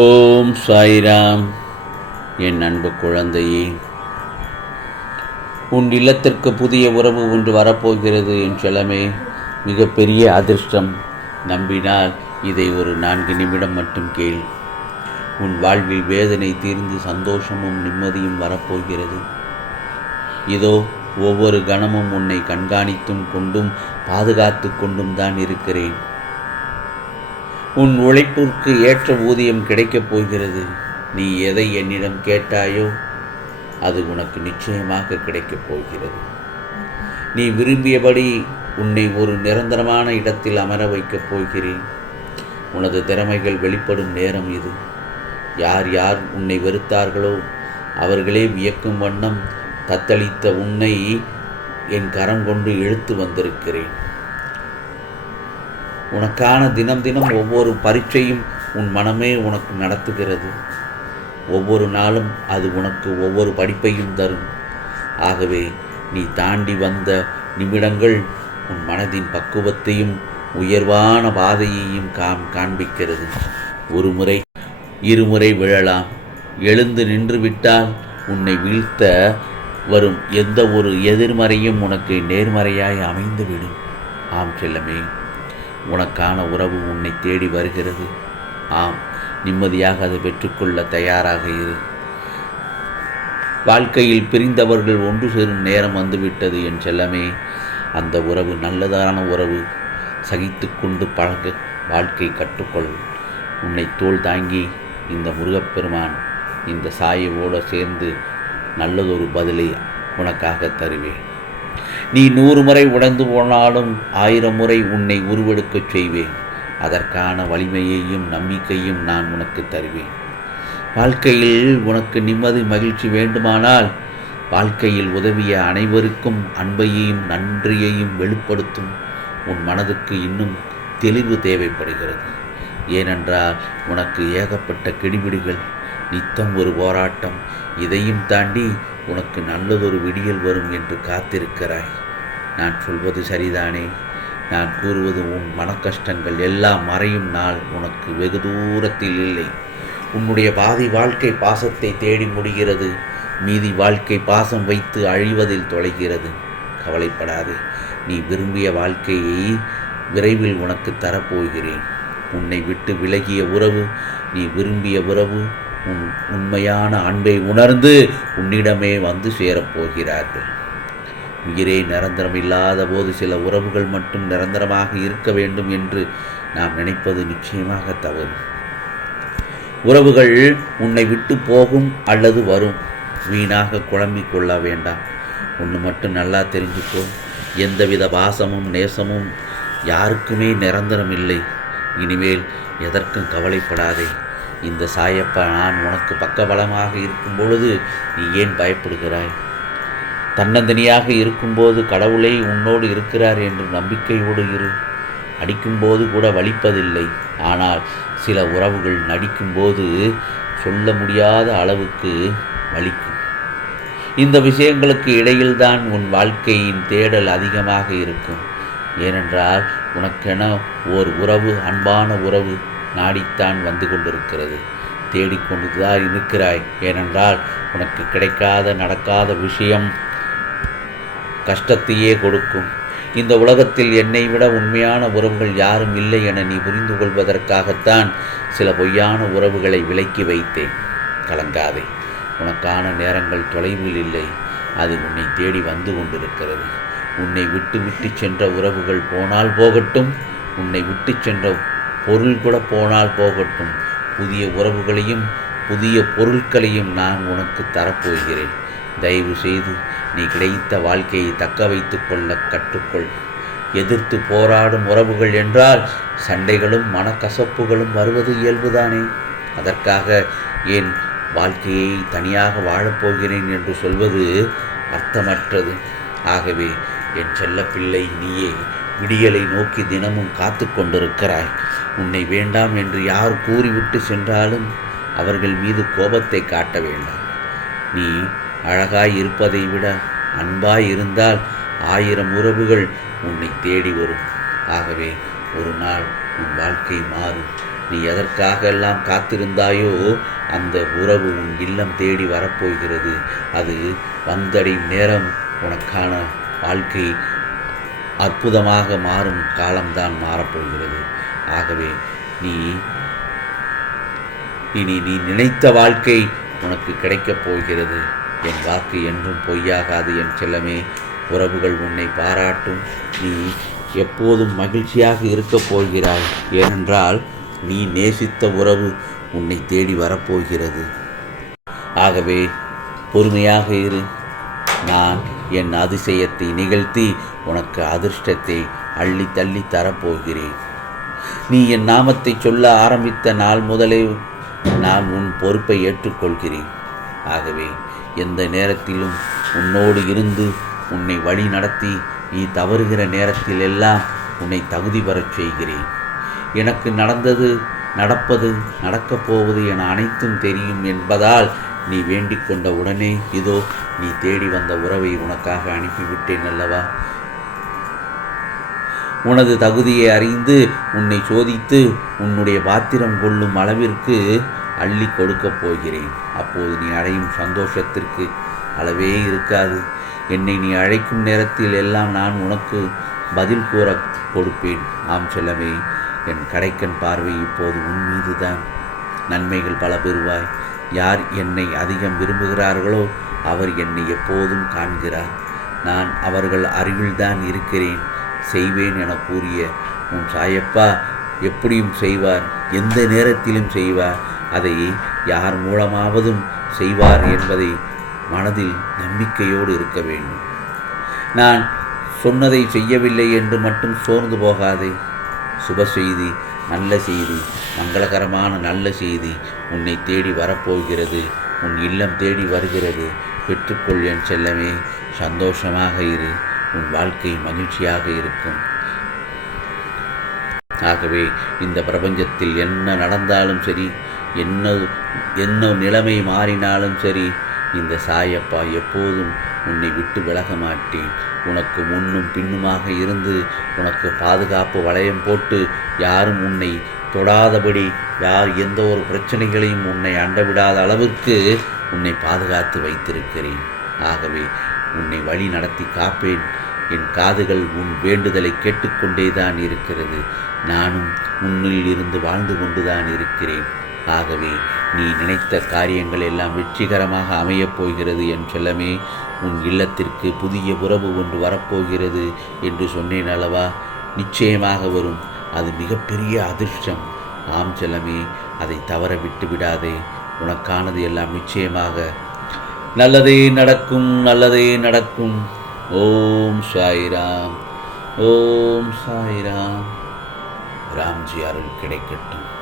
ஓம் சாய்ராம். என் அன்பு குழந்தையே உன் இல்லத்திற்கு புதிய உறவு ஒன்று வரப்போகிறது என் செலமே மிகப்பெரிய அதிர்ஷ்டம். நம்பினால் இதை ஒரு நான்கு நிமிடம் மட்டும் கேள். உன் வாழ்வில் வேதனை தீர்ந்து சந்தோஷமும் நிம்மதியும் வரப்போகிறது. இதோ ஒவ்வொரு கணமும் உன்னை கண்காணித்தும் கொண்டும் பாதுகாத்து கொண்டும் தான் இருக்கிறேன். உன் உழைப்பிற்கு ஏற்ற ஊதியம் கிடைக்கப் போகிறது. நீ எதை என்னிடம் கேட்டாயோ அது உனக்கு நிச்சயமாக கிடைக்கப் போகிறது. நீ விரும்பியபடி உன்னை ஒரு நிரந்தரமான இடத்தில் அமர வைக்கப் போகிறேன். உனது திறமைகள் வெளிப்படும் நேரம் இது. யார் யார் உன்னை வெறுத்தார்களோ அவர்களே வியக்கும் வண்ணம் தத்தளித்த உன்னை என் கரம் கொண்டு இழுத்து வந்திருக்கிறேன். உனக்கான தினம் தினம் ஒவ்வொரு பரீட்சையும் உன் மனமே உனக்கு நடத்துகிறது. ஒவ்வொரு நாளும் அது உனக்கு ஒவ்வொரு படிப்பையும் தரும். ஆகவே நீ தாண்டி வந்த நிமிடங்கள் உன் மனதின் பக்குவத்தையும் உயர்வான பாதையையும் காம் காண்பிக்கிறது. ஒரு முறை இருமுறை விழலாம். எழுந்து நின்று விட்டால் உன்னை வீழ்த்த வரும் எந்த ஒரு எதிர்மறையும் உனக்கு நேர்மறையாய் அமைந்துவிடும். ஆம் செல்லமே. உனக்கான உறவு உன்னை தேடி வருகிறது. ஆம் நிம்மதியாக அதை பெற்றுக்கொள்ள தயாராக இரு. வாழ்க்கையில் பிரிந்தவர்கள் ஒன்று சேரும் நேரம் வந்துவிட்டது என் செல்லமே. அந்த உறவு நல்லதான உறவு. சகித்து கொண்டு பழக வாழ்க்கை கற்றுக்கொள். உன்னை தோல் தாங்கி இந்த முருகப்பெருமான் இந்த சாயவோடு சேர்ந்து நல்லதொரு பதிலை உனக்காக தருவேன். நீ நூறு முறை உடைந்து போனாலும் ஆயிரம் முறை உன்னை உருவெடுக்கச் செய்வேன். அதற்கான வலிமையையும் நம்பிக்கையும் நான் உனக்கு தருவேன். வாழ்க்கையில் உனக்கு நிம்மதி மகிழ்ச்சி வேண்டுமானால் வாழ்க்கையில் உதவிய அனைவருக்கும் அன்பையையும் நன்றியையும் வெளிப்படுத்தும் உன் மனதுக்கு இன்னும் தெளிவு தேவைப்படுகிறது. ஏனென்றால் உனக்கு ஏகப்பட்ட கெடிபிடிகள் நித்தம் ஒரு போராட்டம். இதையும் தாண்டி உனக்கு நல்லதொரு விடியல் வரும் என்று காத்திருக்கிறாய். நான் சொல்வது சரிதானே? நான் கூறுவது உன் மனக்கஷ்டங்கள் எல்லாம் மறையும் நாள் உனக்கு வெகு தூரத்தில் இல்லை. உன்னுடைய பாதி வாழ்க்கை பாசத்தை தேடி முடிகிறது. மீதி வாழ்க்கை பாசம் வைத்து அழிவதில் தொலைகிறது. கவலைப்படாதே. நீ விரும்பிய வாழ்க்கையை விரைவில் உனக்கு தரப்போகிறேன். உன்னை விட்டு விலகிய உறவு நீ விரும்பிய உறவு உன் உண்மையான அன்பை உணர்ந்து உன்னிடமே வந்து சேரப்போகிறார்கள். உயிரே நிரந்தரம் இல்லாத போது சில உறவுகள் மட்டும் நிரந்தரமாக இருக்க வேண்டும் என்று நாம் நினைப்பது நிச்சயமாக தவறு. உறவுகள் உன்னை விட்டு போகும் அல்லது வரும். வீணாக குழம்பிக் கொள்ள வேண்டாம். ஒன்று மட்டும் நல்லா தெரிஞ்சுக்கோ. எந்தவித பாசமும் நேசமும் யாருக்குமே நிரந்தரம் இல்லை இனிமேல் எதற்கும் கவலைப்படாதே. இந்த சாயப்பா நான் உனக்கு பக்கபலமாக இருக்கும் பொழுது நீ ஏன் பயப்படுகிறாய்? தன்னந்தனியாக இருக்கும்போது கடவுளே உன்னோடு இருக்கிறார் என்று நம்பிக்கையோடு இரு. அடிக்கும்போது கூட வலிப்பதில்லை. ஆனால் சில உறவுகள் நடிக்கும்போது சொல்ல முடியாத அளவுக்கு வலிக்கும். இந்த விஷயங்களுக்கு இடையில்தான் உன் வாழ்க்கையின் தேடல் அதிகமாக இருக்கும். ஏனென்றால் உனக்கென ஓர் உறவு அன்பான உறவு நாடித்தான் வந்து கொண்டிருக்கிறது. தேடிக்கொண்டுதான் இருக்கிறாய். ஏனென்றால் உனக்கு கிடைக்காத நடக்காத விஷயம் கஷ்டத்தையே கொடுக்கும். இந்த உலகத்தில் என்னை விட உண்மையான உறவுகள் யாரும் இல்லை என நீ புரிந்து கொள்வதற்காகத்தான் சில பொய்யான உறவுகளை விலக்கி வைத்தேன். கலங்காதே உனக்கான நேரங்கள் தொலைவில் இல்லை. அது உன்னை தேடி வந்து கொண்டிருக்கிறது. உன்னை விட்டு விட்டு சென்ற உறவுகள் போனால் போகட்டும். உன்னை விட்டு சென்ற பொருள் கூட போனால் போகட்டும். புதிய உறவுகளையும் புதிய பொருட்களையும் நான் உனக்கு தரப்போகிறேன். தயவு செய்து நீ கிடைத்த வாழ்க்கையை தக்க வைத்து கொள்ள கற்றுக்கொள். எதிர்த்து போராடும் உறவுகள் என்றால் சண்டைகளும் மனக்கசப்புகளும் வருவது இயல்புதானே. அதற்காக என் வாழ்க்கையை தனியாக வாழப்போகிறேன் என்று சொல்வது அர்த்தமற்றது. ஆகவே என் செல்லப்பிள்ளை நீயே விடியலை நோக்கி தினமும் காத்து கொண்டிருக்கிறாய். உன்னை வேண்டாம் என்று யார் கூறிவிட்டு சென்றாலும் அவர்கள் மீது கோபத்தை காட்ட வேண்டாம். நீ அழகாய் இருப்பதை விட அன்பாய் இருந்தால் ஆயிரம் உறவுகள் உன்னை தேடி வரும். ஆகவே ஒரு நாள் உன் வாழ்க்கை மாறும். நீ எதற்காக எல்லாம் காத்திருந்தாயோ அந்த உறவு உன் இல்லம் தேடி வரப்போகிறது. அது வந்தடையும் நேரம் உனக்கான வாழ்க்கை அற்புதமாக மாறும் காலம்தான் மாறப்போகிறது. ஆகவே நீ இனி நீ நினைத்த வாழ்க்கை உனக்கு கிடைக்கப் போகிறது. என் வாக்கு என்றும் பொய்யாகாது என் செல்லமே. உறவுகள் உன்னை பாராட்டும். நீ எப்போதும் மகிழ்ச்சியாக இருக்கப் போகிறாய். ஏனென்றால் நீ நேசித்த உறவு உன்னை தேடி வரப்போகிறது. ஆகவே பொறுமையாக இரு. நான் என் அதிசயத்தை நிகழ்த்தி உனக்கு அதிர்ஷ்டத்தை அள்ளி தள்ளி தரப்போகிறேன். நீ என் நாமத்தை சொல்ல ஆரம்பித்த நாள் முதலே நான் உன் பொறுப்பை ஏற்றுக்கொள்கிறேன். ஆகவே எந்த நேரத்திலும் உன்னோடு இருந்து உன்னை வழி நடத்தி நீ தவறுகிற நேரத்தில் எல்லாம் உன்னை தகுதி பெறச் செய்கிறேன். எனக்கு நடந்தது நடப்பது நடக்கப் போவது என அனைத்தும் தெரியும் என்பதால் நீ வேண்டிக் கொண்ட உடனே இதோ நீ தேடி வந்த உறவை உனக்காக அனுப்பிவிட்டேன் அல்லவா? உனது தகுதியை அறிந்து உன்னை சோதித்து உன்னுடைய பாத்திரம் கொள்ளும் அளவிற்கு அள்ளி கொடுக்கப் போகிறேன். அப்போது நீ அடையும் சந்தோஷத்திற்கு அளவே இருக்காது. என்னை நீ அழைக்கும் நேரத்தில் எல்லாம் நான் உனக்கு பதில் கூற கொடுப்பேன். ஆம் செல்லமே என் கடைக்கன் பார்வை இப்போது உன் மீதுதான். நன்மைகள் பல பெறுவாய். யார் என்னை அதிகம் விரும்புகிறார்களோ அவர் என்னை எப்போதும் காண்கிறார். நான் அவர்கள் அருகில்தான் இருக்கிறேன். செய்வேன் என கூறிய உன் சாயப்பா எப்படியும் செய்வார். எந்த நேரத்திலும் செய்வார். அதை யார் மூலமாவதும் செய்வார் என்பதை மனதில் நம்பிக்கையோடு இருக்க வேண்டும். நான் சொன்னதை செய்யவில்லை என்று மட்டும் சோர்ந்து போகாதே. சுப செய்தி நல்ல செய்தி மங்களகரமான நல்ல செய்தி உன்னை தேடி வரப்போகிறது. உன் இல்லம் தேடி வருகிறது. பெற்றுக்கொள் என் செல்லமே சந்தோஷமாக இரு. உன் வாழ்க்கை மகிழ்ச்சியாக இருக்கும். ஆகவே இந்த பிரபஞ்சத்தில் என்ன நடந்தாலும் சரி என்ன என்ன நிலைமை மாறினாலும் சரி இந்த சாயப்பா எப்போதும் உன்னை விட்டு விலக மாட்டேன். உனக்கு முன்னும் பின்னுமாக இருந்து உனக்கு பாதுகாப்பு வளையம் போட்டு யாரும் உன்னை தொடாதபடி யார் எந்த ஒரு பிரச்சனைகளையும் உன்னை அண்டவிடாத அளவிற்கு உன்னை பாதுகாத்து வைத்திருக்கிறேன். ஆகவே உன்னை வழி நடத்தி காப்பேன். என் காதுகள் உன் வேண்டுதலை கேட்டுக்கொண்டே தான் இருக்கிறது. நானும் உன்னில் இருந்து வாழ்ந்து கொண்டுதான் இருக்கிறேன். ஆகவே நீ நினைத்த காரியங்கள் எல்லாம் வெற்றிகரமாக அமையப் போகிறது என் செல்லமே. உன் இல்லத்திற்கு புதிய உறவு ஒன்று வரப்போகிறது என்று சொன்னேன் அல்லவா? நிச்சயமாக வரும். அது மிகப்பெரிய அதிர்ஷ்டம். ஆம் செல்லமே அதை தவற விட்டு விடாதே. உனக்கானது எல்லாம் நிச்சயமாக. நல்லதே நடக்கும் நல்லதே நடக்கும். ஓம் சாய்ராம். ஓம் சாய்ராம். ராம்ஜி அருள் கிடைக்கட்டும்.